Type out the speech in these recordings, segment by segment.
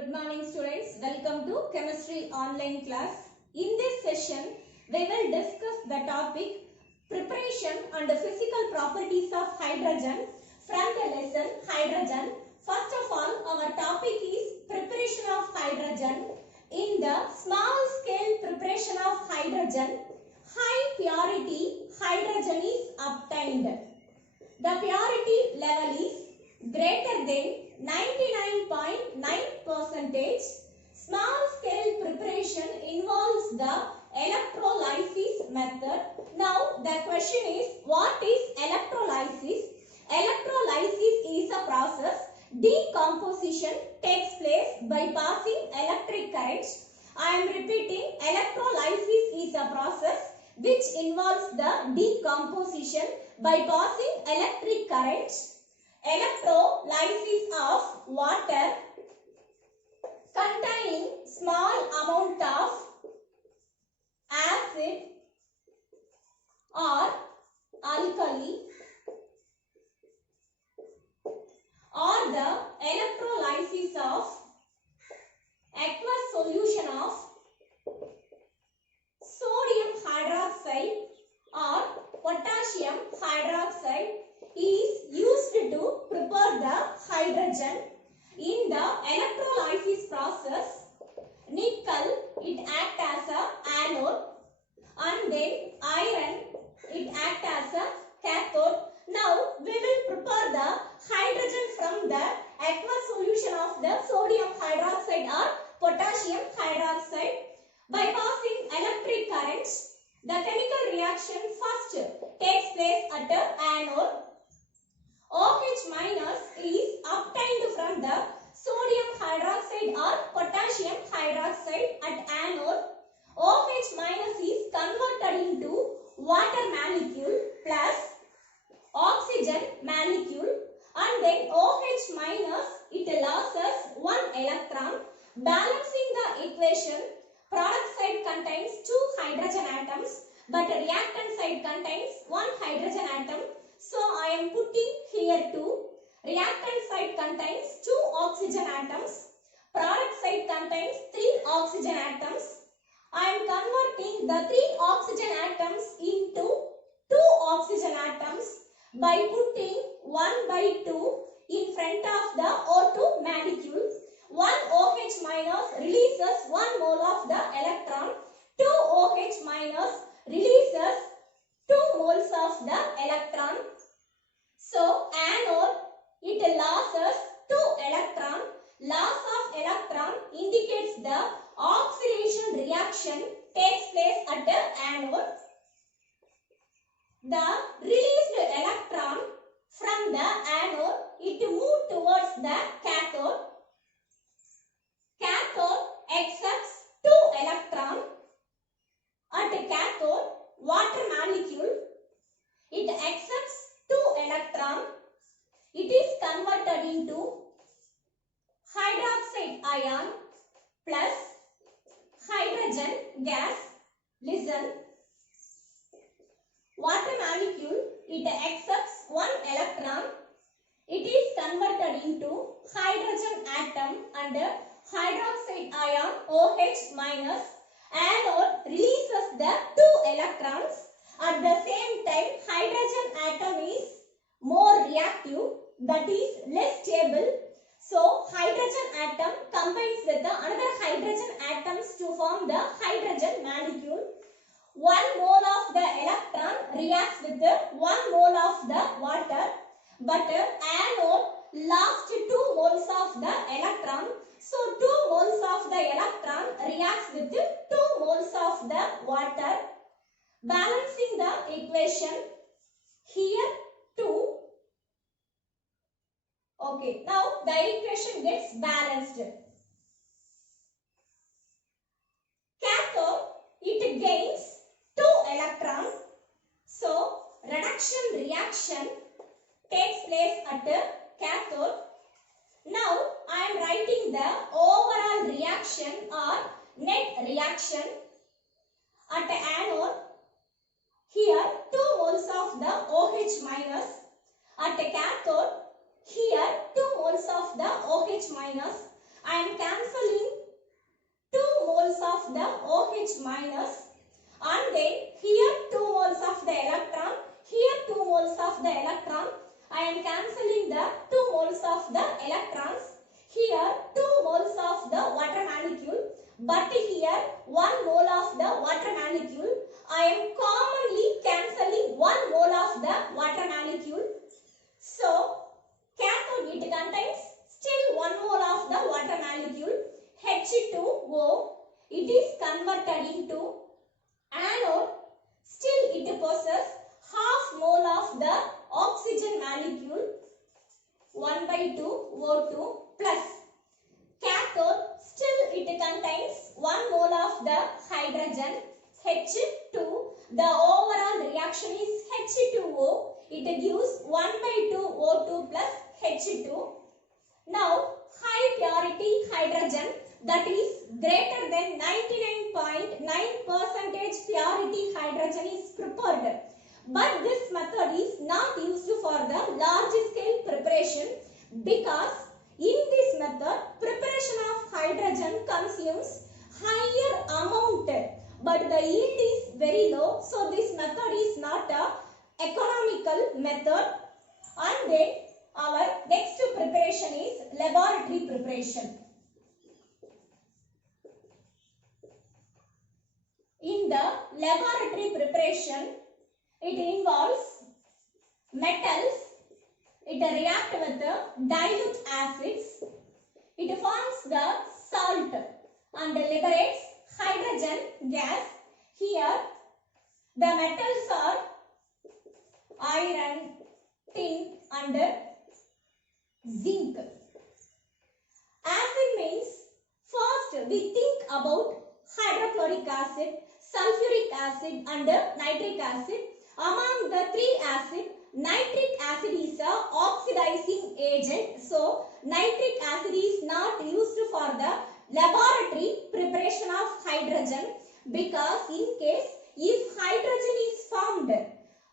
Good morning students. Welcome to chemistry online class. In this session, we will discuss the topic preparation and the physical properties of hydrogen from the lesson hydrogen. First of all, our topic is preparation of hydrogen. In the small scale preparation of hydrogen, high purity hydrogen is obtained. The purity level is greater than 99.9%. Small scale preparation involves the electrolysis method. Now the question is, what is electrolysis? Electrolysis is a process. Decomposition takes place by passing electric current. I am repeating, electrolysis is a process which involves the decomposition by passing electric current. Electrolysis of water containing small amount of acid or alkali, or the electrolysis of aqueous solution of sodium hydroxide or potassium hydroxide is used to prepare the hydrogen. In the electrolysis process, nickel it acts as a anode and then iron it acts as a cathode. Now we will prepare the hydrogen from the aqueous solution of the sodium hydroxide or potassium hydroxide by passing electric currents. The chemical reaction first takes place at the anode. OH minus is obtained from the sodium hydroxide or potassium hydroxide at anode. OH minus is converted into water molecule plus oxygen molecule, and then OH minus it loses one electron. Balancing the equation, product side contains 2 hydrogen atoms but reactant side contains 1 hydrogen atom. So I am putting here 2. Reactant side contains 2 oxygen atoms. Product side contains 3 oxygen atoms. I am converting the 3 oxygen atoms into 2 oxygen atoms by putting 1 by 2 in front of the O2 molecule. 1 OH minus releases 1 mole of the electron. 2 OH minus releases 2 moles of the electron. So anode it loses 2 electron. Loss of electron indicates the oxidation reaction takes place at the anode. The released electron from the anode it moves towards the cathode. Cathode accepts 2 electron. At the cathode, water molecule it accepts 2 electron. It is converted into hydroxide ion plus hydrogen gas. Listen. Water molecule it accepts 1 electron. It is converted into hydrogen atom and hydroxide ion OH minus. Anode releases the 2 electrons. At the same time, hydrogen atom is more reactive, that is less stable. So hydrogen atom combines with the another hydrogen atoms to form the hydrogen molecule. 1 mole of the electron reacts with the 1 mole of the water, but anode lost 2 moles of the electron. So 2 moles of the electron reacts with 2 moles of the water. Balancing the equation, here 2. Okay, now the equation gets balanced. Cathode it gains 2 electrons. So reduction reaction takes place at the cathode. Now I am writing the overall reaction or net reaction. At the anode, here 2 moles of the OH minus. At the cathode, here 2 moles of the OH minus. I am but here 1 mole of the water molecule. I am commonly cancelling 1 mole of the water molecule. So cathode, it contains still 1 mole of the water molecule, H2O. It is converted into anode. Still it possesses half mole of the oxygen molecule, 1 by 2 O2 plus. Cathode, still it contains 1 mole of the hydrogen, H2. The overall reaction is H2O. It gives 1 by 2 O2 plus H2. Now, high purity hydrogen, that is greater than 99.9% purity hydrogen is prepared. But this method is not used for the large scale preparation, because in this method preparation of hydrogen consumes higher amount, but the yield is very low. So this method is not a economical method. And then our next preparation is laboratory preparation. In the laboratory preparation, it involves metals. It reacts with the dilute acids. It forms the salt and liberates hydrogen gas. Here the metals are iron, tin and zinc. Acid means, first we think about hydrochloric acid, sulfuric acid and nitric acid. Among the three acids, nitric acid is a oxidizing agent. So nitric acid is not used for the laboratory preparation of hydrogen, because in case if hydrogen is formed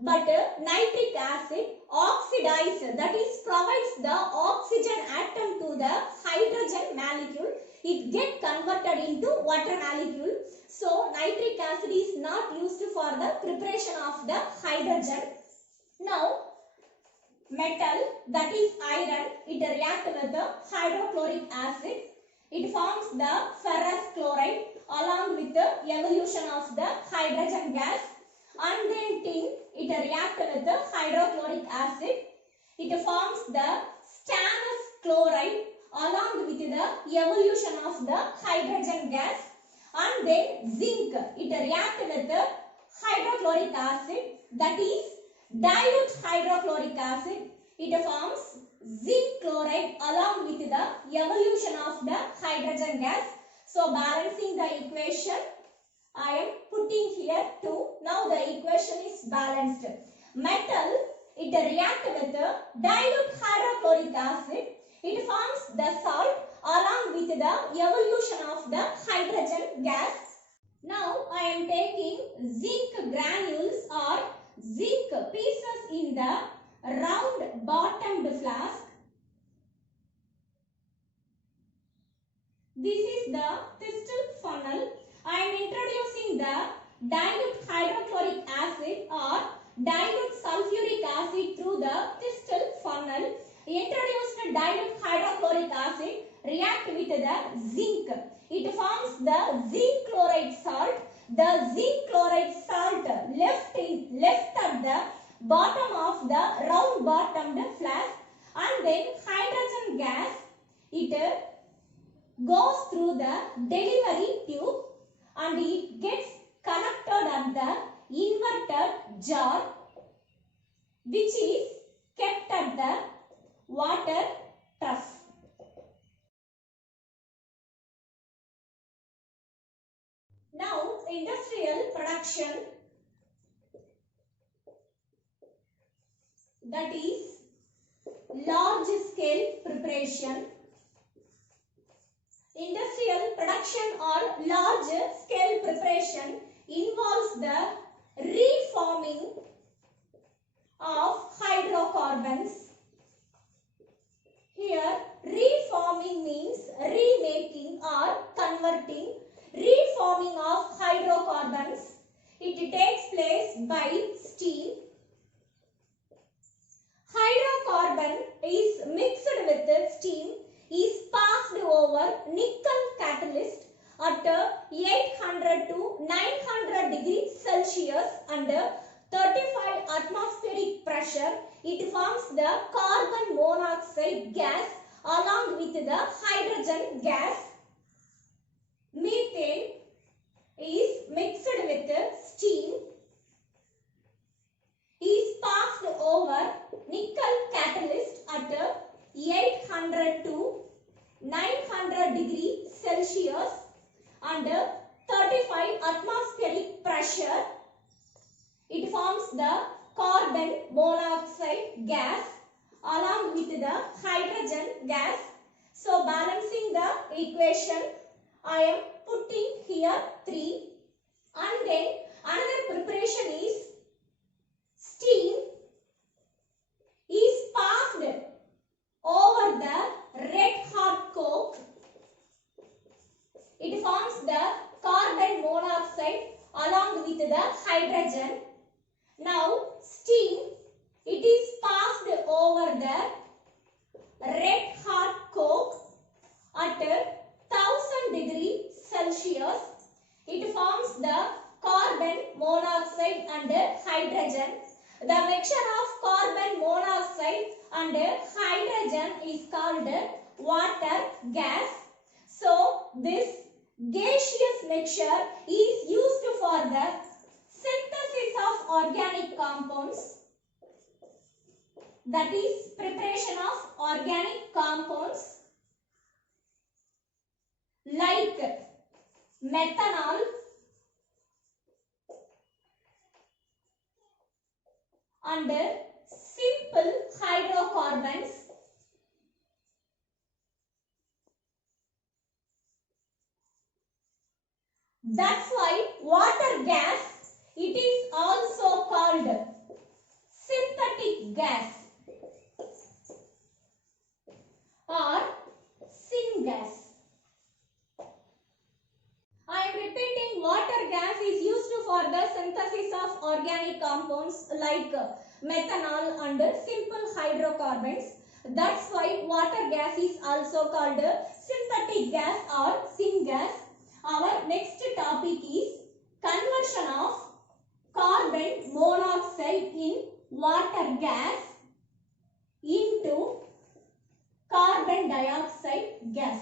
but nitric acid oxidizes, that is provides the oxygen atom to the hydrogen molecule, it get converted into water molecule. So nitric acid is not used for the preparation of the hydrogen. Now metal, that is iron, it reacts with the hydrochloric acid. It forms the ferrous chloride along with the evolution of the hydrogen gas. And then tin, it reacts with the hydrochloric acid. It forms the stannous chloride along with the evolution of the hydrogen gas. And then zinc, it reacts with the hydrochloric acid, that is dilute hydrochloric acid. It forms zinc chloride along with the evolution of the hydrogen gas. So balancing the equation, I am putting here 2. Now the equation is balanced. Metal, it reacts with the dilute hydrochloric acid. It forms the salt along with the evolution of the hydrogen gas. Now I am taking zinc granules or zinc pieces in the round bottomed flask. This is the Thistle funnel. I am introducing the dilute hydrochloric acid or dilute sulfuric acid through the Thistle funnel. Introduced dilute hydrochloric acid react with the zinc. It forms the zinc chloride salt. The zinc chloride salt left at the bottom of the round bottomed flask, and then hydrogen gas, it goes through the delivery tube and it gets collected at the inverted jar, which is kept at the water trough. Now industrial production, that is large scale preparation. Industrial production or large scale preparation involves the reforming of hydrocarbons. Here reforming means remaking or converting. Reforming of hydrocarbons, it takes place by steam. Hydrocarbon is mixed with steam, is passed over nickel catalyst at 800 to 900 degrees Celsius under 35 atmospheric pressure, it forms the carbon monoxide gas along with the hydrogen gas. Methane is mixed with steam, is passed over nickel catalyst at 800 to 900 degrees Celsius under 35 atmospheric pressure. It forms the carbon monoxide gas along with the hydrogen gas. So balancing the equation, I am putting here 3, and then another preparation is steam is passed over the red hot coke. It forms the carbon monoxide along with the hydrogen. Now steam, it is passed over the red hot coke at 1000 degrees Celsius. It forms the carbon monoxide and hydrogen. The mixture of carbon monoxide and hydrogen is called water gas. So this gaseous mixture is used for the synthesis of organic compounds, that is preparation of organic compounds like methanol and simple hydrocarbons. That's why water gas, it is also called synthetic gas or syngas. I am repeating, water gas is used for the synthesis of organic compounds like methanol and simple hydrocarbons. That's why water gas is also called synthetic gas or syngas. Our next topic is conversion of carbon monoxide in water gas into carbon dioxide gas.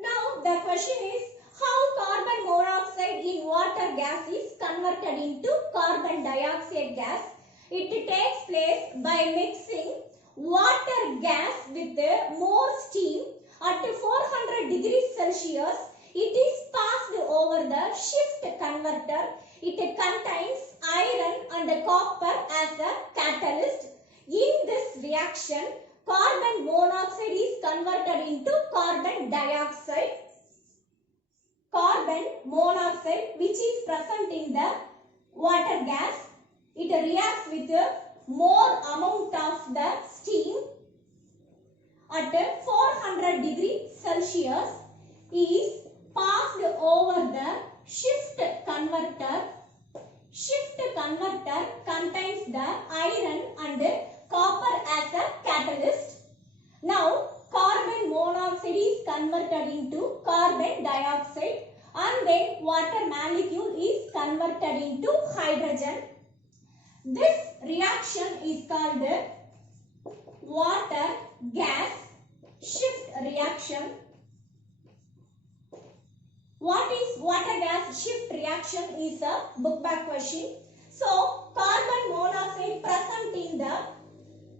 Now the question is, how carbon monoxide in water gas is converted into carbon dioxide gas? It takes place by mixing water gas with more steam at 400 degrees Celsius. It is passed over the shift converter. It contains iron and copper as a catalyst. In this reaction, carbon monoxide is converted into carbon dioxide. Carbon monoxide, which is present in the water gas, it reacts with more amount of the steam at 400 degrees Celsius, is passed over the shift converter. Shift converter contains the iron and copper as a catalyst. Now carbon monoxide is converted into carbon dioxide, and then water molecule is converted into hydrogen. This reaction is called water gas shift reaction. What is water gas shift reaction is a book back question. So carbon monoxide present in the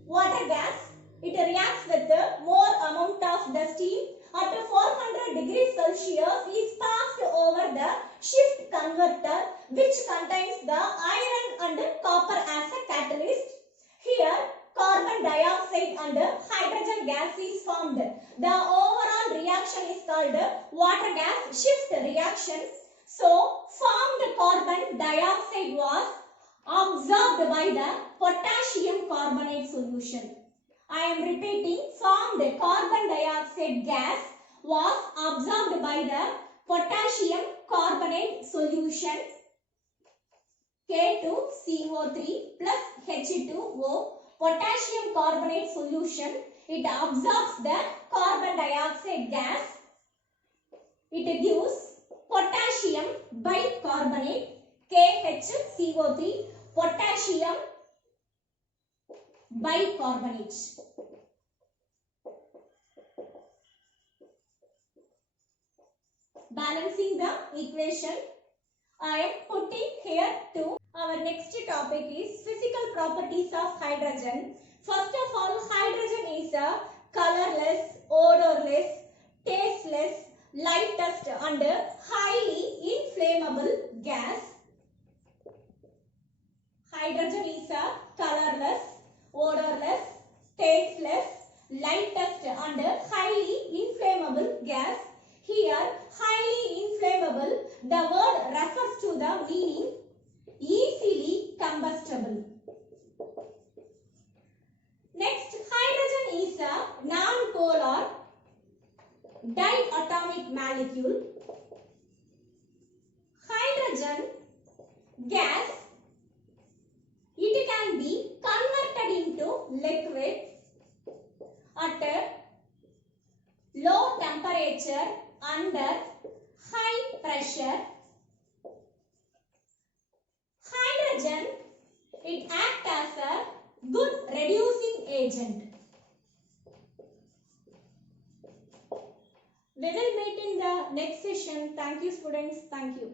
water gas, it reacts with more amount of the steam at 400 degrees Celsius, is passed over the shift converter, which contains the iron and copper as a catalyst. Here carbon dioxide and hydrogen gas is formed. The overall reaction is called water gas shift reaction. So formed carbon dioxide was absorbed by the potassium carbonate solution. I am repeating, formed carbon dioxide gas was absorbed by the potassium carbonate solution. K2CO3 plus H2O, potassium carbonate solution. It absorbs the carbon dioxide gas. It gives potassium bicarbonate, KHCO3, potassium bicarbonate. Balancing the equation, I am putting here to our next topic is physical properties of hydrogen. First of all, hydrogen is a colorless, odorless, tasteless, lightest and highly inflammable gas. Hydrogen is a colorless, odorless, tasteless, lightest and highly inflammable gas. Here, highly inflammable, the word refers to the meaning easily combustible. Next, hydrogen is a non-polar diatomic molecule. Hydrogen gas, it can be converted into liquid at a low temperature under high pressure. Hydrogen, it acts as a good reducing agent. We will meet in the next session. Thank you, students. Thank you.